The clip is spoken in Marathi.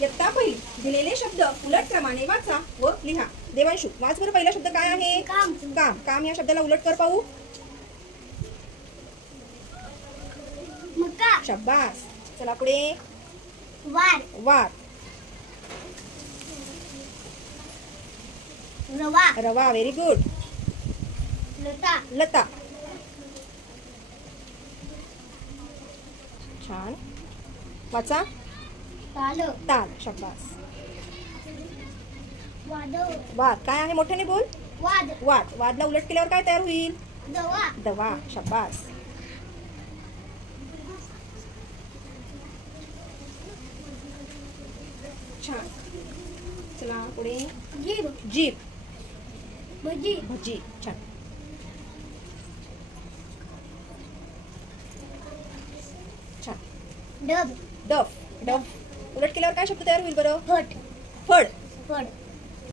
इयत्ता पहिली. दिलेले शब्द उलट क्रमाने वाचा व लिहा. देवांशू, वाच बरं. पहिला शब्द काय आहे? काम. काम. काम या शब्दाला उलट कर पाहू. मका. शाबास. चला पुढे. वार. वार. रवा. रवा. Very good. लता. लता. छान. वाचा. ताल. ताल. शाबास. वाद. वाद. काय आहे? मोठ्याने बोल. वाद. वाद. वादला उलट केल्यावर काय तयार होईल? दवा. दवा. शाबास. छान. चला पुढे. जीभ. जीभ. भजी. भजी. छान. छान. डब. डफ. डफ उलट केल्यावर काय शब्द तयार होईल बरं? फट. फळ. फड.